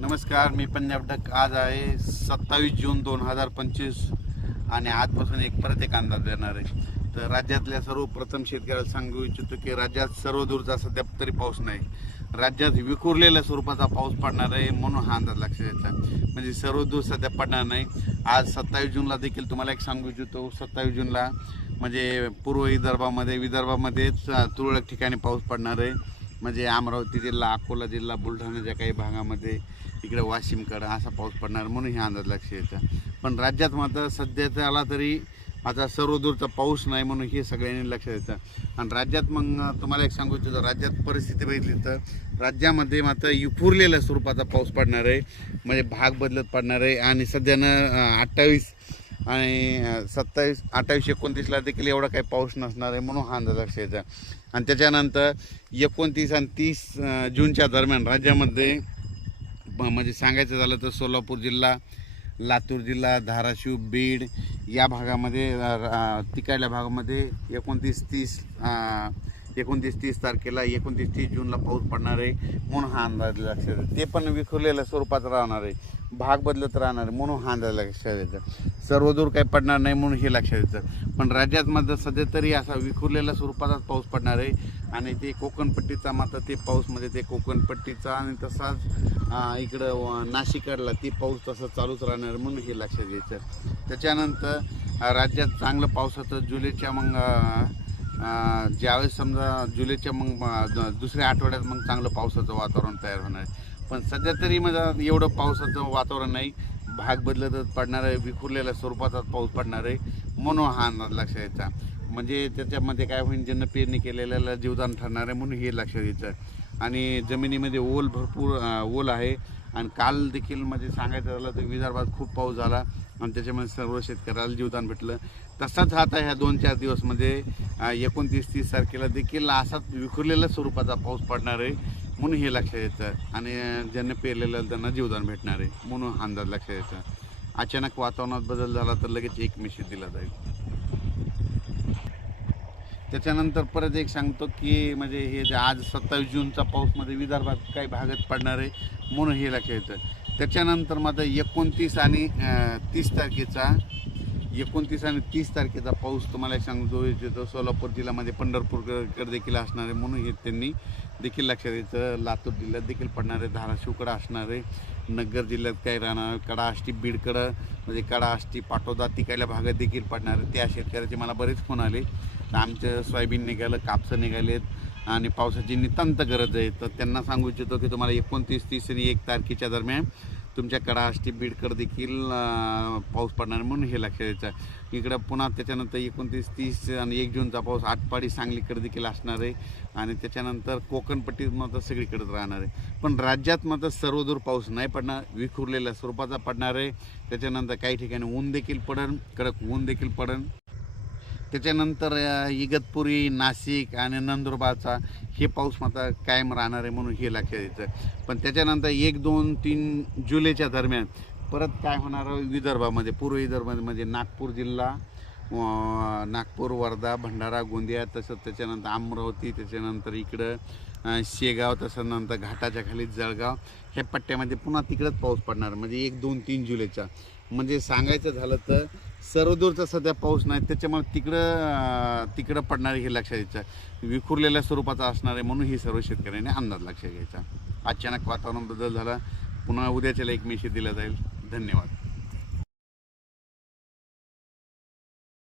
नमस्कार, मी पंजाब डक. आज आहे 27 जून 2025 आणि आजपासून परत एक अंदाज देणार आहे. तर राज्यातल्या सर्वप्रथम शेतकऱ्याला सांगू इच्छितो की राज्यात सर्वदूरचा सध्या तरी पाऊस नाही. राज्यात विखुरलेल्या स्वरूपाचा पाऊस पडणार आहे म्हणून हा अंदाज लक्षात घ्यायचा. म्हणजे सर्वदूर सध्या पडणार नाही. आज 27 जूनला देखील तुम्हाला एक सांगू इच्छितो, 27 जूनला म्हणजे पूर्व विदर्भामध्येच तुरळक ठिकाणी पाऊस पडणार आहे. म्हणजे अमरावती जिल्हा, अकोला जिल्हा, बुलढाण्याच्या काही भागामध्ये, इकडे वाशिमकडं असा पाऊस पडणार म्हणून हा अंदाज लक्ष येतं. पण राज्यात मात्र सध्याचा आला तरी आता सर्वदूरचा पाऊस नाही म्हणून हे सगळ्यांनी लक्षात येतं. आणि राज्यात मग तुम्हाला एक सांगू इच्छितो, राज्यात परिस्थिती बघितली तर राज्यामध्ये मात्र विखुरलेल्या स्वरूपाचा पाऊस पडणार आहे. म्हणजे भाग बदलत पडणार आहे. आणि सध्यानं 28 आणि 27, 28, 29ला देखील एवढा काही पाऊस नसणार आहे म्हणून हा अंदाज लक्षात येतं. आणि त्याच्यानंतर 29 आणि 30 जूनच्या दरम्यान राज्यामध्ये म्हणजे सांगायचं झालं तर सोलापूर जिल्हा, लातूर जिल्हा, धाराशिव, बीड या भागामध्ये, तिकडल्या भागामध्ये 29-30 तारखेला 29-30 जूनला पाऊस पडणार आहे म्हणून हा अंदाज लक्षात येतो. ते पण विखुरलेल्या स्वरूपात राहणार आहे, भाग बदलत राहणार आहे म्हणून हा अंदाज लक्षात येतं. सर्वदूर काही पडणार नाही म्हणून हे लक्षात येतं. पण राज्यात मात्र सध्या तरी असा विखुरलेल्या स्वरूपाचाच पाऊस पडणार आहे. आणि ते कोकणपट्टीचा मात्र ते पाऊस म्हणजे ते कोकणपट्टीचा आणि तसाच इकडं नाशिकडला ते पाऊस तसं चालूच राहणार म्हणून हे लक्षात घ्यायचं. त्याच्यानंतर राज्यात चांगलं पावसाचं जुलैच्या मग ज्यावेळेस समजा जुलैच्या मग दुसऱ्या आठवड्यात मग चांगलं पावसाचं वातावरण तयार होणार आहे. पण सध्या तरी म्हणजे एवढं पावसाचं वातावरण नाही, भाग बदलतच पडणार आहे, विखुरलेल्या स्वरूपाचाच पाऊस पडणार आहे म्हणून हा अंदाज लक्षात यायचा. म्हणजे त्याच्यामध्ये काय होईल, ज्यांना पेरणी केलेल्याला जीवदान ठरणार आहे म्हणून हे लक्षात यायचं. आणि जमिनीमध्ये भरपूर ओल आहे. आणि काल देखील म्हणजे सांगायचं झालं तर विदर्भात खूप पाऊस झाला आणि त्याच्यामध्ये सर्व शेतकऱ्याला जीवदान भेटलं. तसाच आता ह्या 2-4 दिवसमध्ये 29-30 तारखेला देखील असाच विखुरलेल्या स्वरूपाचा पाऊस पडणार आहे म्हणून हे लक्षात येतं. आणि ज्यांना पेरलेलं त्यांना जीवदान भेटणार आहे म्हणून अंदाज लक्षात येतं. अचानक वातावरणात बदल झाला तर लगेच एक मेसेज दिला जाईल. त्याच्यानंतर परत एक सांगतो की म्हणजे हे जे आज 27 जूनचा पाऊसमध्ये विदर्भात काही भागात पडणार आहे म्हणून हे लक्षात येतं. त्याच्यानंतर मात्र 29 आणि 30 तारखेचा पाऊस तुम्हाला एक सांगतो इच्छितो. सोलापूर जिल्ह्यामध्ये पंढरपूरकडे देखील असणार आहे म्हणून हे त्यांनी देखील लक्षात यायचं. लातूर जिल्ह्यात देखील पडणार आहे, धाराशिवकडं असणार आहे, नगर जिल्ह्यात काही राहणार, कडा आष्टी बीडकडं म्हणजे कडा आष्टी पाटोदा तिकडल्या भागात देखील पडणार आहे. त्या शेतकऱ्याचे मला बरेच फोन आले, तर आमचं सोयाबीन निघालं, कापसं निघालेत आणि पावसाची नितांत गरज आहे. तर त्यांना सांगू इच्छितो की तुम्हाला 29, 30 आणि 1 तारखेच्या दरम्यान तुमच्या कडा आष्टी बीडकडे देखील पाऊस पडणार म्हणून हे लक्षात यायचं. इकडं पुन्हा त्याच्यानंतर 29, 30 आणि 1 जूनचा पाऊस आटपाडी सांगलीकडे देखील असणार आहे. आणि त्याच्यानंतर कोकणपट्टीत मात्र सगळीकडेच राहणार आहे. पण राज्यात मात्र सर्वदूर पाऊस नाही पडणार, विखुरलेल्या स्वरूपाचा पडणार आहे. त्याच्यानंतर काही ठिकाणी ऊन देखील पडेल, कडक ऊन देखील पडेल. त्याच्यानंतर इगतपुरी, नाशिक आणि नंदुरबारचा हे पाऊस मात्र कायम राहणार आहे म्हणून हे लक्षात यायचं. पण त्याच्यानंतर 1, 2, 3 जुलैच्या दरम्यान परत काय होणार विदर्भामध्ये, पूर्व विदर्भामध्ये म्हणजे नागपूर जिल्हा, नागपूर, वर्धा, भंडारा, गोंदिया, तसंच त्याच्यानंतर अमरावती, त्याच्यानंतर इकडं शेगाव, तसं नंतर घाटाच्या खाली जळगाव ह्या पट्ट्यामध्ये पुन्हा तिकडंच पाऊस पडणार. म्हणजे 1, 2, 3 जुलैचा म्हणजे सांगायचं झालं तर सर्वदूरचा सध्या पाऊस नाही, त्याच्यामुळे तिकडं पडणार हे लक्षात यायचं. विखुरलेल्या स्वरूपाचा असणार आहे म्हणून ही सर्व शेतकऱ्यांनी अंदाज लक्षात घ्यायचा. अचानक वातावरण बदल झाला, पुन्हा उद्याच्याला एक मेसेज दिला जाईल. धन्यवाद.